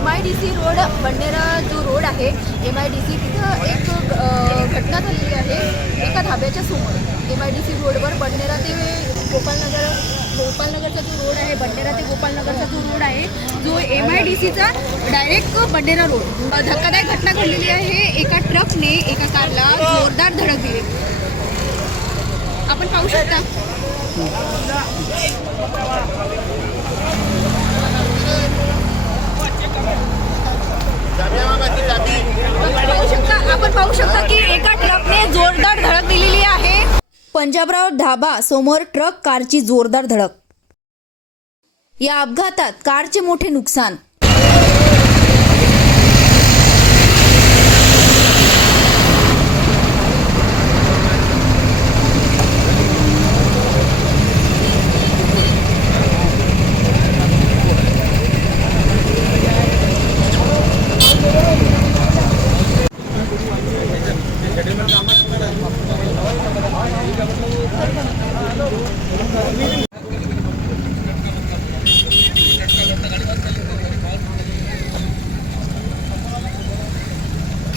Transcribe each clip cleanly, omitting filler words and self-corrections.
MIDC road बंडेरा जो road आहे MIDC तिथं एक घटना झालेली आहे एका धाब्याच्या समोर. MIDC रोडवर बंडेरा ते गोपालनगरचा जो रोड आहे, बंडेरा ते गोपालनगरचा जो रोड आहे, जो MIDCचा डायरेक्ट बंडेरा रोड, धक्कादायक घटना घडलेली आहे. एका ट्रकने एका कारला जोरदार धडक दिली. आपण पाहू शकता. आपण पाहू शकता की एका ट्रकने जोरदार धडक दिलेली आहे. पंजाबराव ढाबा समोर ट्रक कारची जोरदार धडक. या अपघातात कारचे मोठे नुकसान.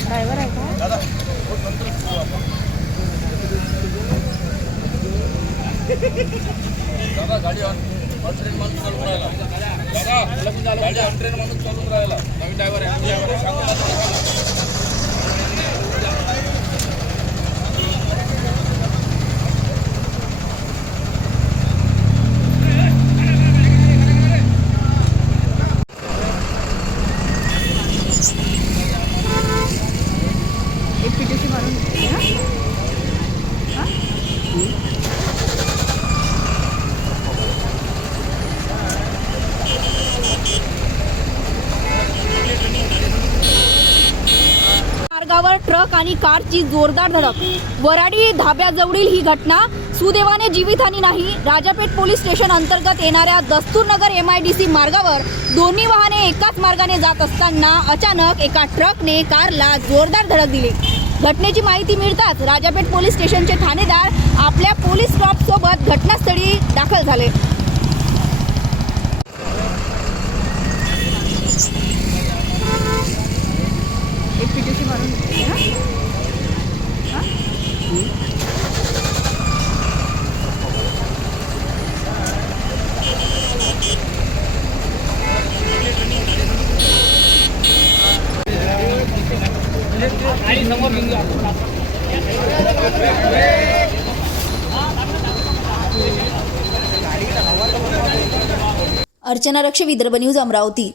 ड्रायव्हर आहे का दादा? गाडी ऑन ट्रेन माणूस चालून राहिला. दादा गाडी ऑन ट्रेन माणूस चालून राहिला. नवीन ड्रायव्हर आहे. मार्गावर ट्रक आणि कारची जोरदार धडक. वराडी धाब्याजवळील ही घटना. सुदैवाने जीवितहानी नाही. राजापेठ पोलीस स्टेशन अंतर्गत येणाऱ्या दस्तूरनगर MIDC मार्गावर दोन्ही वाहने एकाच मार्गाने जात असताना अचानक एका ट्रकने कारला जोरदार धडक दिली. घटनेची माहिती मिळताच राजापेठ पोलीस स्टेशनचे ठाणेदार आपल्या पोलीस स्टाफ सोबत घटनास्थळी दाखल झाले. अर्चना रक्ष, विदर्भ न्यूज, अमरावती.